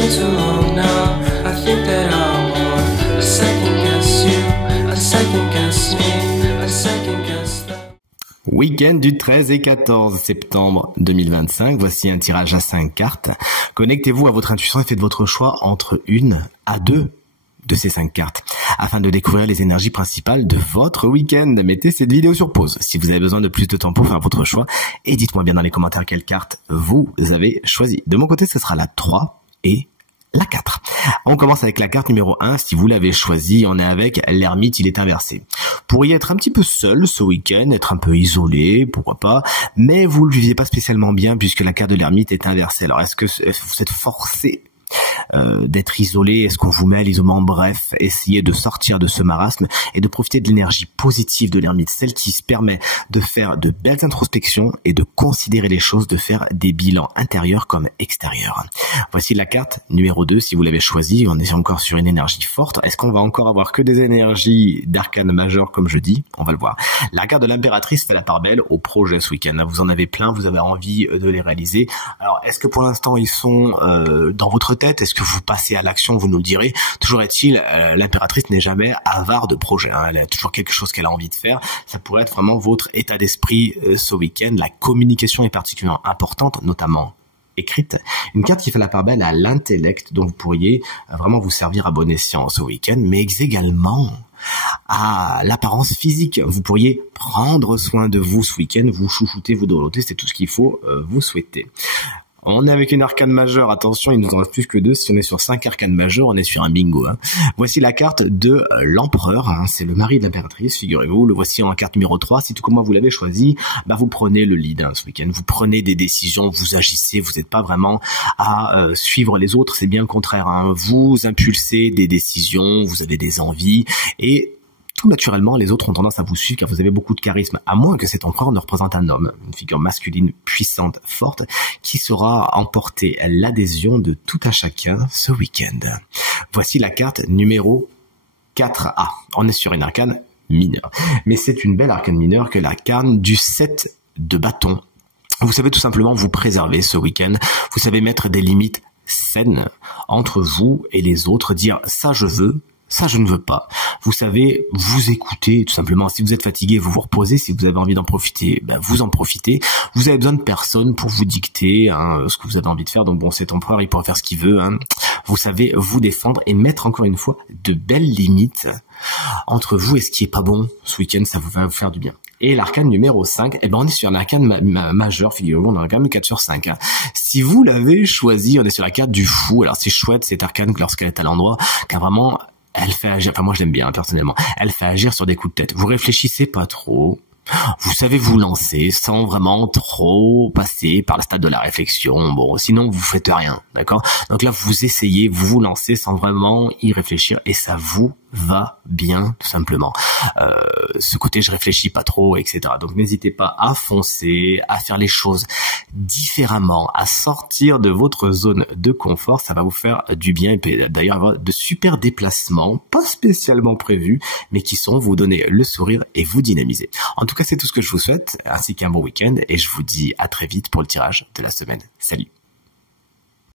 been too long now. I think that I want a second guess you, a second guess me, a second guess that. Week-end du 13 et 14 septembre 2025, voici un tirage à 5 cartes. Connectez-vous à votre intuition et faites votre choix entre une à deux de ces 5 cartes, afin de découvrir les énergies principales de votre week-end. Mettez cette vidéo sur pause si vous avez besoin de plus de temps pour faire votre choix, et dites-moi bien dans les commentaires quelle carte vous avez choisi. De mon côté, ce sera la 3 et la 4. On commence avec la carte numéro 1. Si vous l'avez choisi, on est avec l'ermite, il est inversé. Vous pourriez être un petit peu seul ce week-end, être un peu isolé, pourquoi pas, mais vous ne le vivez pas spécialement bien puisque la carte de l'ermite est inversée. Alors est-ce que vous êtes forcé d'être isolé? Est-ce qu'on vous met à l'isolement? Bref, essayez de sortir de ce marasme et de profiter de l'énergie positive de l'ermite, celle qui se permet de faire de belles introspections et de considérer les choses, de faire des bilans intérieurs comme extérieurs. Voici la carte numéro 2. Si vous l'avez choisie, on est encore sur une énergie forte. Est-ce qu'on va encore avoir que des énergies d'arcane majeur comme je dis? On va le voir. La carte de l'impératrice fait la part belle au projet ce week-end. Vous en avez plein, vous avez envie de les réaliser. Alors, est-ce que pour l'instant ils sont dans votre tête? Est-ce que vous passez à l'action? Vous nous le direz. Toujours est-il, l'impératrice n'est jamais avare de projets. Elle a toujours quelque chose qu'elle a envie de faire. Ça pourrait être vraiment votre état d'esprit ce week-end. La communication est particulièrement importante, notamment écrite. Une carte qui fait la part belle à l'intellect, dont vous pourriez vraiment vous servir à bon escient ce week-end, mais également à l'apparence physique. Vous pourriez prendre soin de vous ce week-end, vous chouchouter, vous dorloter, c'est tout ce qu'il faut vous souhaiter. On est avec une arcane majeure, attention, il nous en reste plus que 2, si on est sur 5 arcanes majeures, on est sur un bingo. Voici la carte de l'empereur, c'est le mari de l'impératrice, figurez-vous, le voici en carte numéro 3, si tout comme moi vous l'avez choisi, vous prenez le lead ce week-end, vous prenez des décisions, vous agissez, vous n'êtes pas vraiment à suivre les autres, c'est bien le contraire, vous impulsez des décisions, vous avez des envies, et tout naturellement, les autres ont tendance à vous suivre car vous avez beaucoup de charisme, à moins que cet empereur ne représente un homme, une figure masculine puissante, forte, qui saura emporter l'adhésion de tout un chacun ce week-end. Voici la carte numéro 4A. On est sur une arcane mineure. Mais c'est une belle arcane mineure que l'arcane du 7 de bâton. Vous savez tout simplement vous préserver ce week-end. Vous savez mettre des limites saines entre vous et les autres, dire ça je veux, ça je ne veux pas. Vous savez vous écouter tout simplement. Si vous êtes fatigué, vous vous reposez. Si vous avez envie d'en profiter, vous en profitez. Vous avez besoin de personne pour vous dicter ce que vous avez envie de faire. Donc bon, cet empereur, il pourra faire ce qu'il veut. Vous savez vous défendre et mettre encore une fois de belles limites entre vous et ce qui est pas bon ce week-end. Ça va vous faire du bien. Et l'arcane numéro 5, on est sur un arcane majeur, figurez-vous, on a quand même 4 sur 5. Si vous l'avez choisi, on est sur la carte du fou. Alors c'est chouette cette arcane lorsqu'elle est à l'endroit, car vraiment elle fait agir, enfin moi je l'aime bien personnellement, elle fait agir sur des coups de tête. Vous réfléchissez pas trop, vous savez vous lancer sans vraiment trop passer par le stade de la réflexion. Bon, sinon vous faites rien, d'accord? Donc là vous essayez, vous vous lancez sans vraiment y réfléchir et ça vous va bien tout simplement. Ce côté je réfléchis pas trop, etc. Donc n'hésitez pas à foncer, à faire les choses différemment, à sortir de votre zone de confort. Ça va vous faire du bien. Il peut d'ailleurs avoir de super déplacements, pas spécialement prévus, mais qui sont vous donner le sourire et vous dynamiser. En tout cas, c'est tout ce que je vous souhaite, ainsi qu'un bon week-end, et je vous dis à très vite pour le tirage de la semaine. Salut!